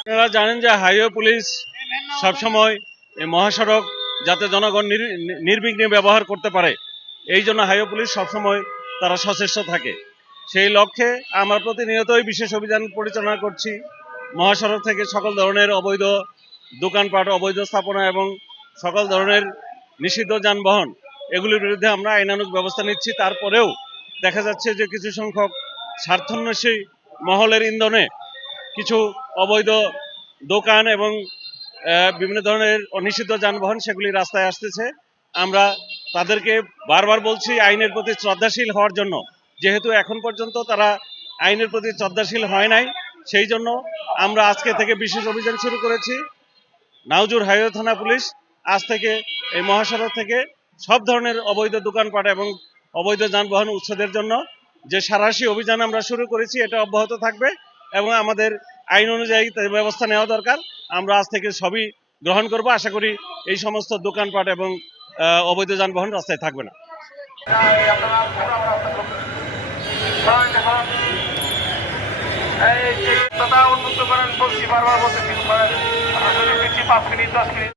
আপনারা জানেন যে হাইওয়ে পুলিশ সবসময় এই মহাসড়ক যাতে জনগণ নির্বিঘ্নে ব্যবহার করতে পারে, এই জন্য হাইওয়ে পুলিশ সবসময় তারা সচেষ্ট থাকে। সেই লক্ষ্যে আমরা প্রতিনিয়তই বিশেষ অভিযান পরিচালনা করছি। মহাসড়ক থেকে সকল ধরনের অবৈধ দোকানপাট, অবৈধ স্থাপনা এবং সকল ধরনের নিষিদ্ধ যানবাহন, এগুলির বিরুদ্ধে আমরা আইনানুগ ব্যবস্থা নিচ্ছি। তারপরেও দেখা যাচ্ছে যে কিছু সংখ্যক স্বার্থন্বেষী মহলের ইন্ধনে কিছু অবৈধ দোকান এবং বিভিন্ন ধরনের অনিষিদ্ধ যানবাহন সেগুলি রাস্তায় আসতেছে। আমরা তাদেরকে বারবার বলছি, আইনের প্রতি শ্রদ্ধাশীল হওয়ার জন্য যেহেতু এখন পর্যন্ত তারা আইনের প্রতি শ্রদ্ধাশীল হয় নাই, সেই জন্য আমরা আজকে থেকে বিশেষ অভিযান শুরু করেছি। নাউজুর হাইওয়ে থানা পুলিশ আজ থেকে, এই মহাসড়ক থেকে সব ধরনের অবৈধ দোকানপাট এবং অবৈধ যানবাহন উচ্ছেদের জন্য যে সারাশি অভিযান আমরা শুরু করেছি, এটা অব্যাহত থাকবে এবং আমাদের আইন অনুযায়ী ব্যবস্থা নেওয়া দরকার। আমরা আজ থেকে সবই গ্রহণ করব। আশা করি এই সমস্ত দোকানপাট এবং অবৈধ যানবাহন রাস্তায় থাকবে না। দাদা উন্মুক্ত করেন বলছি বারবার বলতে করেন আসলে দিচ্ছি পাঁচ মিনিট দশ মিনিট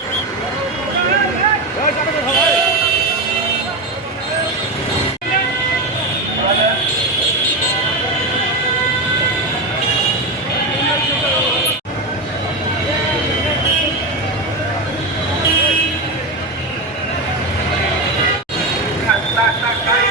আসসালামু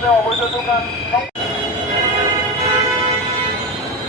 没有，我回去做饭。